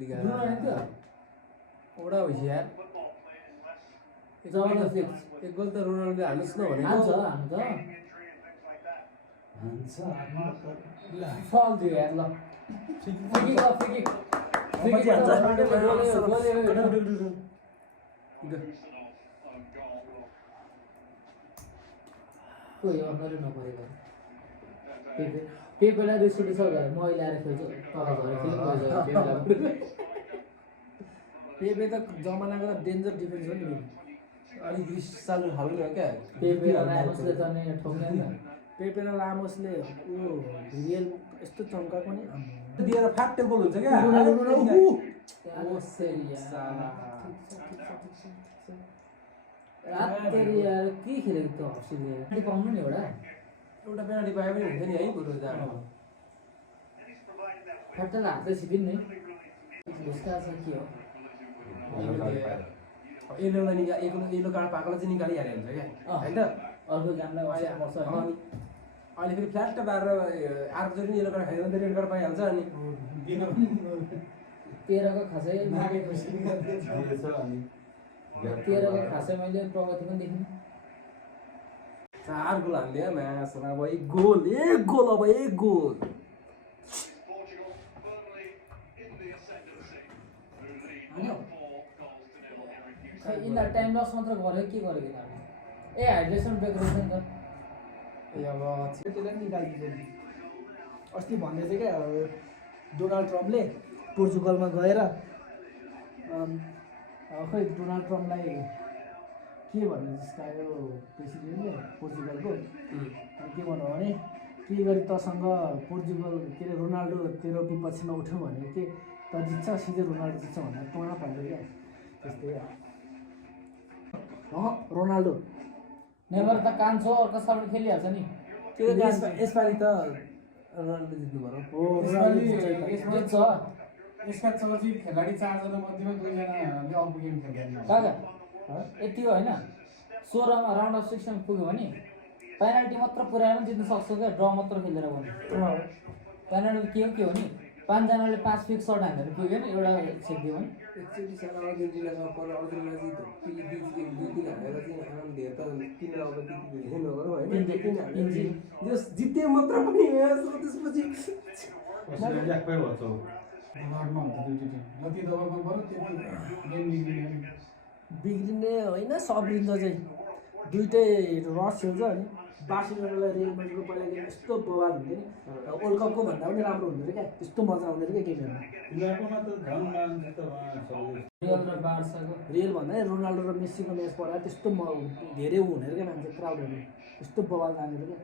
त्यतिका दुना नि त्यो ओडा भइस यार जबरदस्त एक गोल त रोनाल्डोले हाल्नुस् न भनेको हान्छ फल दियो यार ल कोही अनरै नपरेको पेपेलाई रिस उठिस गरे म अहिले आएर खेल्छु तल झरे पेपे त जमानाको त डेन्जर डिफेन्स हो नि अलिक रिस चाल्नु थाल्यो क्या पेपे र रामोसले त नि ठोक्दैन पेपे र रामोसले ऊ रियल यस्तो चम्काएको नि दिएर फाट टेम्पल हुन्छ क्या रातरी यार के खेलेको त हर्षिले के पाउनु नि एउटा पेनाल्टी पाए पनि हुन्थ्यो नि है बरु जानु फ्याक्टल हातै छिपिन् नि घुस्का छ के हो येलो कार्ड पाएकोलाई चाहिँ निकालिहाल्यो हुन्छ क्या होइन अर्को गामलाई पर्छ अहिले फेरि फ्ल्याट पारेर अर्कोचोटि येलो कार्ड खायो भने रेड कार्ड पाइहाल्छ अनि 13 को खासै मैले प्रगति पनि देख्नु 4 गोल हाल्यो म्याचमा अब एक गोल अब एक गोल यिनीहरू टाइम लस मात्र गर्यो के गर्यो यिनीहरू हाइड्रेसन ब्रेक रहेछ नि त अब त्यसलाई निकालिदिन्छ अस्ति भन्दै थियो क्या डोनाल्ड ट्रम्पले पोर्चुगलमा गएर खै डोनाल्ड ट्रम्पलाई के भन्नु जिस्कायो प्रेसिडेन्टले पोर्चुगलको के भन्नु भने के गरी तसँग पोर्चुगल के अरे रोनाल्डो तेरो विपक्षमा उठ्यो भने के त जित्छ सिधै रोनाल्डो जित्छ भनेर टोना पाल्यो क्या त्यस्तै रोनाल्डो नेभर त कान्छ अर्को साल खेलिहाल्छ नि यसपालि त रोनाल्डो जित्नु पर्यो हो रोनाल्डो जित्छ यसका चलचित खेलाडी 4 जना मध्येमा 2 जनाले अर्को गेम खेल्दैन काका यति हो हैन 16 मा राउन्ड अफ 16 मा पुग्यो भने पेनल्टी मात्र पुर्याएर जित्न सक्छ क्या ड्र मात्र खेलेर भने पेनल्टी के हो नि 5 जनाले 5 फिक्स सर्ट हानेर पुग्यो नि एउटा छेक्दियो भने एकचोटि साला अर्जेन्टिनासँग पर अर्जेन्टिना चाहिँ दुई हालेर चाहिँ आराम धेरै त किन अब त्यति नगरौँ होइन जित्यो मात्र पनि त्यसपछि दबाउमा हुन्छ दुईटी टिम जति दबाउमा पर्यो त्यति गेम बिग्रिने होइन सब्रिन्छ चाहिँ दुइटै रस खेल्छ अनि बार्सिलोनालाई रियल मेड्रिडको पहिला गेम यस्तो बवाल हुन्थ्यो नि वर्ल्ड कपको भन्दा पनि राम्रो हुँदो रहेछ क्या त्यस्तो मजा आउँदो रहेछ क्या गेम रियल र बार्साको रियल भन्दा रोनाल्डो र मेस्सीको म्याच पढाएर त्यस्तो धेरै हुने क्या मान्छे क्राउडहरू त्यस्तो बवाल जाने क्या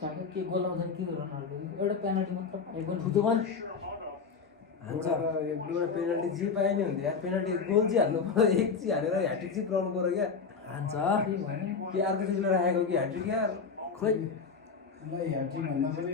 काका के गोल आउँदैन के हो रोनाल्डो एउटा पेनल्टी मात्र पाएको नि फुटबल एउटा पेनल्टी जे पाए नि हुन्थ्यो यार पेनल्टी गोल चाहिँ हाल्नु पर्यो एक चाहिँ हालेर ह्याट्रिक चाहिँ पुऱ्याउनु पर्यो क्या हान्छ कि अर्को टिमले राखेको कि ह्याट्रिक यार खोइ ह्याट्रिक भन्दा पनि